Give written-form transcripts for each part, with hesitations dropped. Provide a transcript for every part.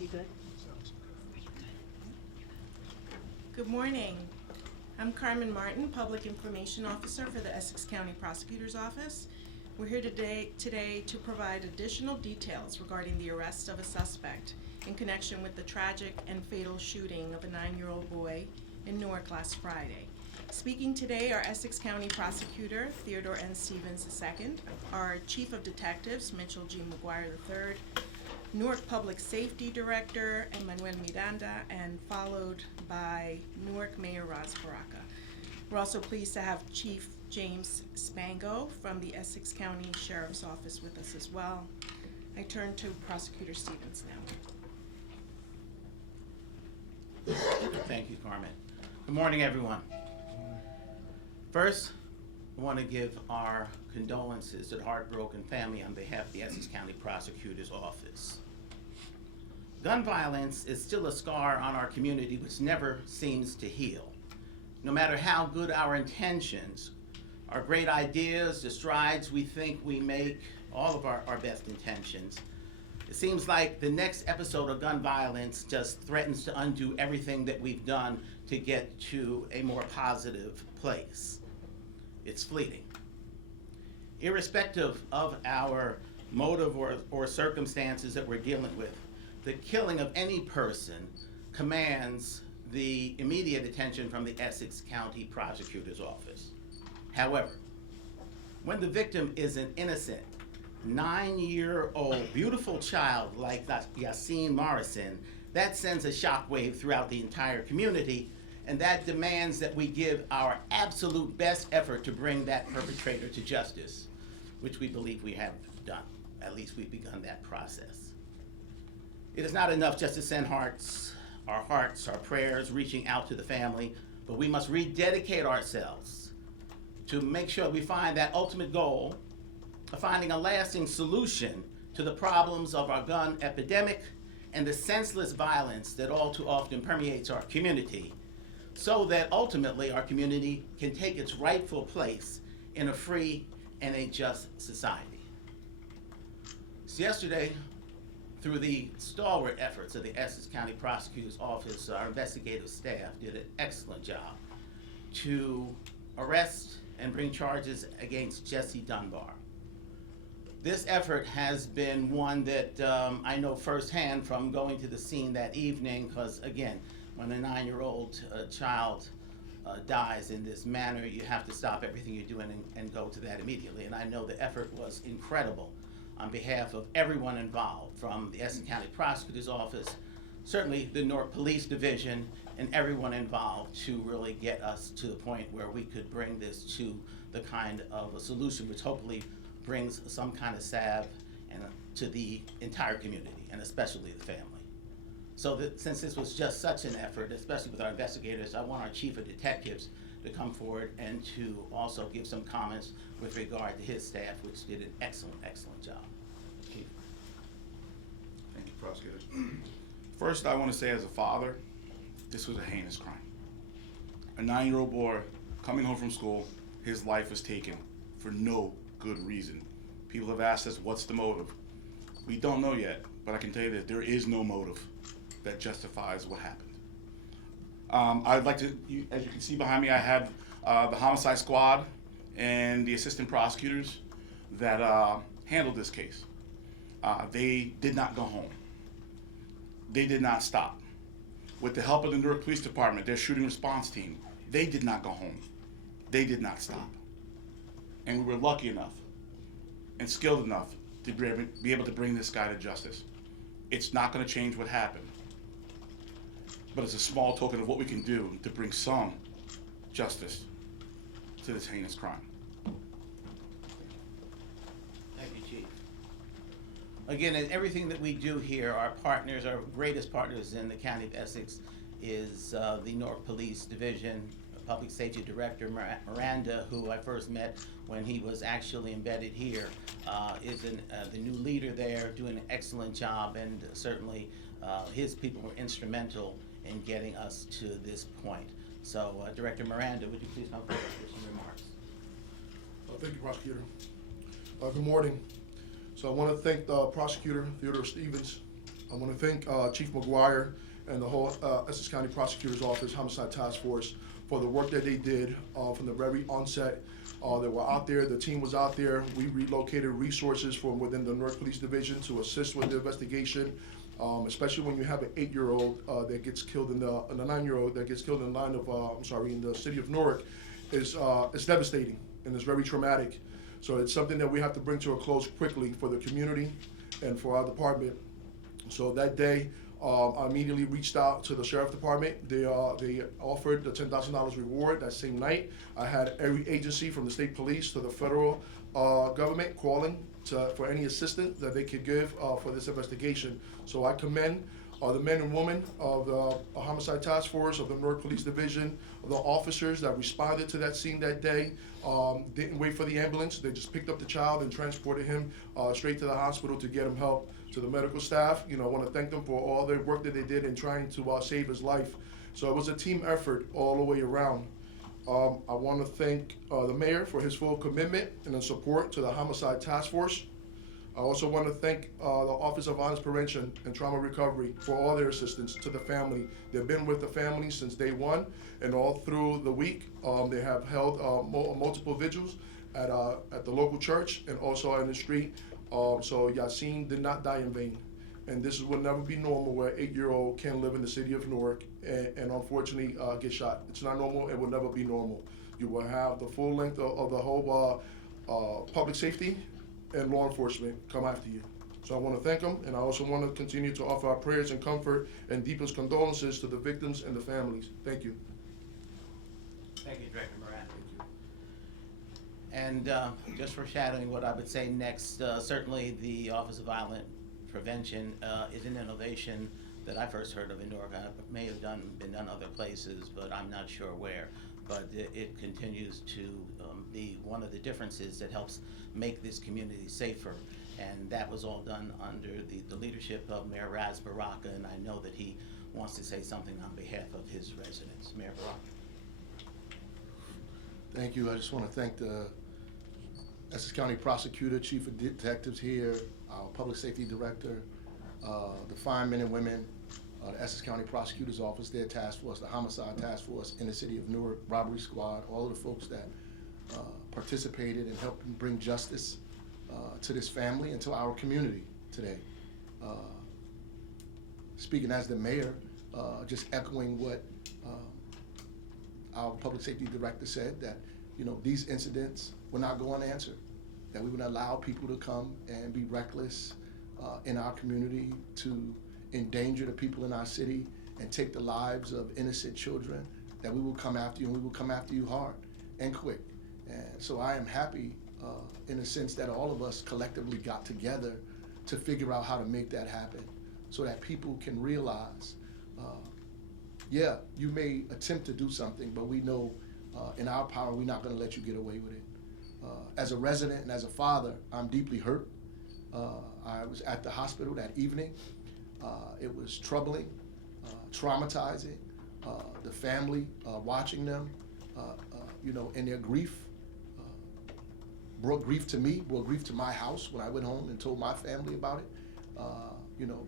You good? Good morning. I'm Carmen Martin, Public Information Officer for the Essex County Prosecutor's Office. We're here today to provide additional details regarding the arrest of a suspect in connection with the tragic and fatal shooting of a 9-year-old boy in Newark last Friday. Speaking today are Essex County Prosecutor Theodore N. Stevens II, our Chief of Detectives Mitchell G. McGuire III, Newark Public Safety Director Emmanuel Miranda, and followed by Newark Mayor Ras Baraka. We're also pleased to have Chief James Spango from the Essex County Sheriff's Office with us as well. I turn to Prosecutor Stevens now. Thank you, Carmen. Good morning, everyone. First, I want to give our condolences to the heartbroken family on behalf of the Essex County Prosecutor's Office. Gun violence is still a scar on our community which never seems to heal. No matter how good our intentions, our great ideas, the strides we think we make, all of our best intentions, it seems like the next episode of gun violence just threatens to undo everything that we've done to get to a more positive place. It's fleeting. Irrespective of our motive or circumstances that we're dealing with, the killing of any person commands the immediate attention from the Essex County Prosecutor's Office. However, when the victim is an innocent 9-year-old beautiful child like Yassine Morrison, that sends a shockwave throughout the entire community, and that demands that we give our absolute best effort to bring that perpetrator to justice, which we believe we have done. At least we've begun that process. It is not enough just to send our prayers reaching out to the family, but we must rededicate ourselves to make sure we find that ultimate goal of finding a lasting solution to the problems of our gun epidemic and the senseless violence that all too often permeates our community, so that ultimately our community can take its rightful place in a free and a just society. So yesterday, through the stalwart efforts of the Essex County Prosecutor's Office, our investigative staff did an excellent job to arrest and bring charges against Jesse Dunbar. This effort has been one that I know firsthand from going to the scene that evening, because again, when a 9-year-old child dies in this manner, you have to stop everything you're doing and go to that immediately. And I know the effort was incredible on behalf of everyone involved, from the Essex County Prosecutor's Office, certainly the Newark Police Division, and everyone involved to really get us to the point where we could bring this to the kind of a solution which hopefully brings some kind of salve to the entire community, and especially the family. So since this was just such an effort, especially with our investigators, I want our Chief of Detectives to come forward and to also give some comments with regard to his staff, which did an excellent, excellent job. Chief. Thank you, prosecutors. First, I want to say as a father, this was a heinous crime. A 9-year-old boy coming home from school, his life was taken for no good reason. People have asked us, what's the motive? We don't know yet, but I can tell you that there is no motive that justifies what happened. I'd like to, as you can see behind me, I have the homicide squad and the assistant prosecutors that handled this case. They did not go home. They did not stop. With the help of the Newark Police Department, their shooting response team, they did not go home. They did not stop. And we were lucky enough and skilled enough to be able to bring this guy to justice. It's not going to change what happened, but it's a small token of what we can do to bring some justice to this heinous crime. Thank you, Chief. Again, in everything that we do here, our partners, our greatest partners in the County of Essex is the Newark Police Division, Public Safety Director Miranda, who I first met when he was actually embedded here, is the new leader there, doing an excellent job, and certainly his people were instrumental in getting us to this point. So, Director Miranda, would you please come forward with some remarks? Thank you, Prosecutor. Good morning. So I want to thank the Prosecutor, Theodore Stevens, I want to thank Chief McGuire and the whole Essex County Prosecutor's Office Homicide Task Force for the work that they did from the very onset. They were out there, the team was out there. We relocated resources from within the Newark Police Division to assist with the investigation, especially when you have an 8-year-old that gets killed and a 9-year-old that gets killed in the line of, in the City of Newark. It's devastating and it's very traumatic. So it's something that we have to bring to a close quickly for the community and for our department. So that day, I immediately reached out to the Sheriff Department. They offered the $10,000 reward that same night. I had every agency from the state police to the federal government calling for any assistance that they could give for this investigation. So I commend the men and women of the Homicide Task Force of the Newark Police Division, the officers that responded to that scene that day, didn't wait for the ambulance. They just picked up the child and transported him straight to the hospital to get him help. To the medical staff, I want to thank them for all their work that they did in trying to save his life. So it was a team effort all the way around. I want to thank the mayor for his full commitment and the support to the Homicide Task Force. I also want to thank the Office of Violence Prevention and Trauma Recovery for all their assistance to the family. They've been with the family since day one, and all through the week, they have held multiple vigils at the local church and also in the street. So Yasin did not die in vain. And this will never be normal where an 8-year-old can live in the city of Newark and unfortunately get shot. It's not normal, it will never be normal. You will have the full length of the whole public safety and law enforcement come after you. So I want to thank them, and I also want to continue to offer our prayers and comfort and deepest condolences to the victims and the families. Thank you. Thank you, Director Miranda. And just foreshadowing what I would say next, certainly the Office of Violent Prevention is an innovation that I first heard of in Newark. It may have been done other places, but I'm not sure where. But it continues to be one of the differences that helps make this community safer. And that was all done under the leadership of Mayor Ras Baraka, and I know that he wants to say something on behalf of his residents. Mayor Baraka. Thank you. I just want to thank the Essex County Prosecutor, Chief of Detectives here, our Public Safety Director, the fine men and women, the Essex County Prosecutor's Office, their task force, the Homicide Task Force in the City of Newark, Robbery Squad, all of the folks that participated and helped bring justice to this family and to our community today. Speaking as the mayor, just echoing what our Public Safety Director said, that these incidents will not go unanswered, that we would allow people to come and be reckless in our community, to endanger the people in our city and take the lives of innocent children, that we will come after you, and we will come after you hard and quick. And so I am happy in a sense that all of us collectively got together to figure out how to make that happen so that people can realize, yeah, you may attempt to do something, but we know in our power, we're not gonna let you get away with it. As a resident and as a father, I'm deeply hurt. I was at the hospital that evening. It was troubling, traumatizing. The family watching them, in their grief, brought grief to me, brought grief to my house when I went home and told my family about it.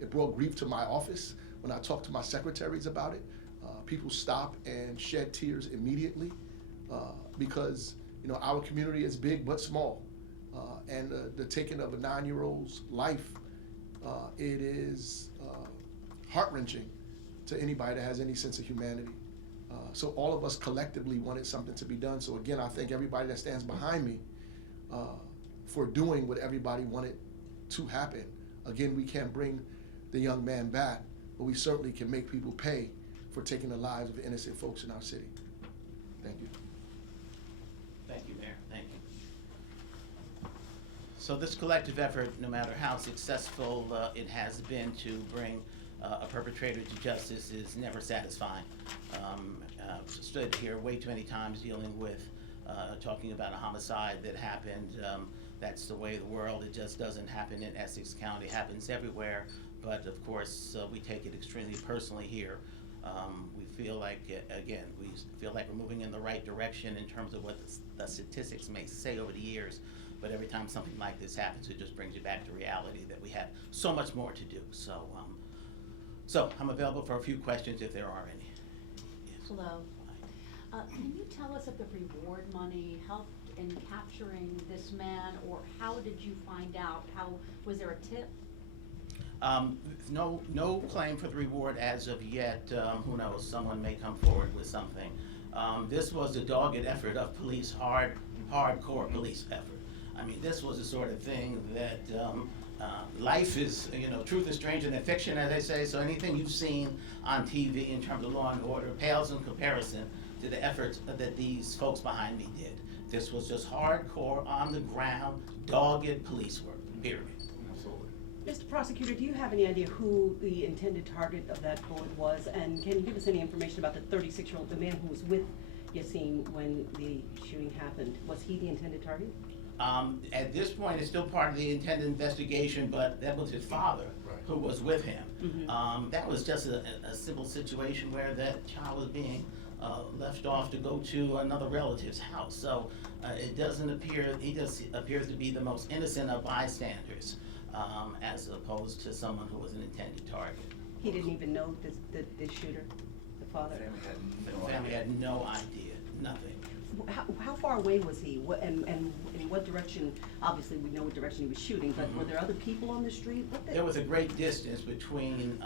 It brought grief to my office when I talked to my secretaries about it. People stop and shed tears immediately because our community is big but small, and the taking of a 9-year-old's life, it is heart-wrenching to anybody that has any sense of humanity. So all of us collectively wanted something to be done. So again, I thank everybody that stands behind me for doing what everybody wanted to happen. Again, we can't bring the young man back, but we certainly can make people pay for taking the lives of innocent folks in our city. Thank you. Thank you, Mayor. Thank you. So this collective effort, no matter how successful it has been to bring a perpetrator to justice, is never satisfying. Stood here way too many times dealing with talking about a homicide that happened. That's the way of the world. It just doesn't happen in Essex County. It happens everywhere. But of course, we take it extremely personally here. We feel like, again, we feel like we're moving in the right direction in terms of what the statistics may say over the years. But every time something like this happens, it just brings you back to reality that we have so much more to do. So So I'm available for a few questions if there are any. Yes. Hello. Can you tell us if the reward money helped in capturing this man, or how did you find out? Was there a tip? No claim for the reward as of yet. Who knows, someone may come forward with something. This was a dogged effort of police, hardcore police effort. I mean, this was the sort of thing that life is, truth is stranger than fiction, as they say, so anything you've seen on TV in terms of law and order pales in comparison to the efforts that these folks behind me did. This was just hardcore, on the ground, dogged police work, period. Absolutely. Mr. Prosecutor, do you have any idea who the intended target of that bullet was? And can you give us any information about the 36-year-old, the man who was with Yassin when the shooting happened? Was he the intended target? At this point, it's still part of the intended investigation, but that was his father who was with him. Mm-hmm. That was just a simple situation where that child was being left off to go to another relative's house. So it doesn't appear, he just appears to be the most innocent of bystanders, as opposed to someone who was an intended target. He didn't even know this shooter, the father? The family had no idea, nothing. How far away was he? And in what direction? Obviously, we know what direction he was shooting, but were there other people on the street? There was a great distance between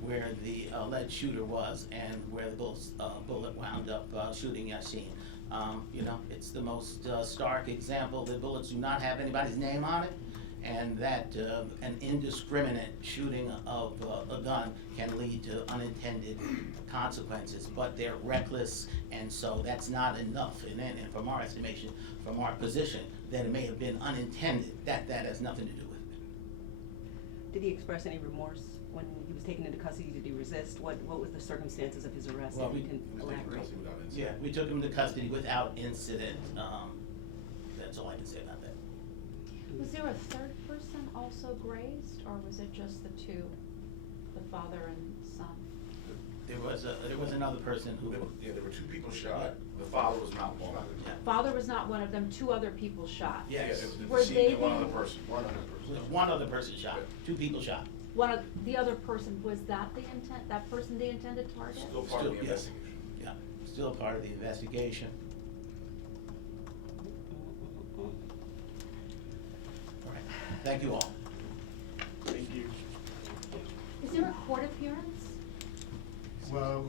where the alleged shooter was and where the bullet wound up shooting Yassin. It's the most stark example. The bullets do not have anybody's name on it, and that an indiscriminate shooting of a gun can lead to unintended consequences, but they're reckless, and so that's not enough. And from our estimation, from our position, that it may have been unintended. That has nothing to do with it. Did he express any remorse when he was taken into custody? Did he resist? What was the circumstances of his arrest? Well, If you can elaborate. Yeah, we took him to custody without incident. That's all I can say about that. Was there a third person also grazed, or was it just the two, the father and son? There was another person who. There were two people shot. The father was not one. Yeah. Father was not one of them, two other people shot. Yes. Were they One the- other person. One other person shot. Two people shot. One of, the other person, was that the intent, that person the intended target? Still part of the Still, yes. investigation. Yeah, still part of the investigation. All right. Thank you all. Thank you. Is there a court appearance? Well,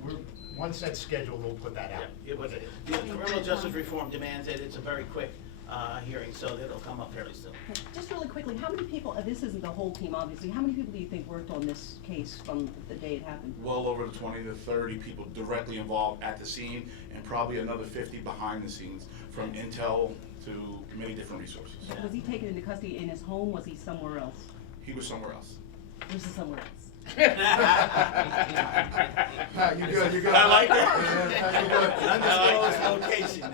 once that's scheduled, we'll put that out. It was, the criminal justice reform demands it. It's a very quick hearing, so it'll come up very soon. Just really quickly, how many people, this isn't the whole team obviously, how many people do you think worked on this case from the day it happened? Well over the 20 to 30 people directly involved at the scene, and probably another 50 behind the scenes, from intel to many different resources. Was he taken into custody in his home? Was he somewhere else? He was somewhere else. Was he somewhere else? Pat, you good, you good. I like Yeah, Pat, you good. Undisclosed location.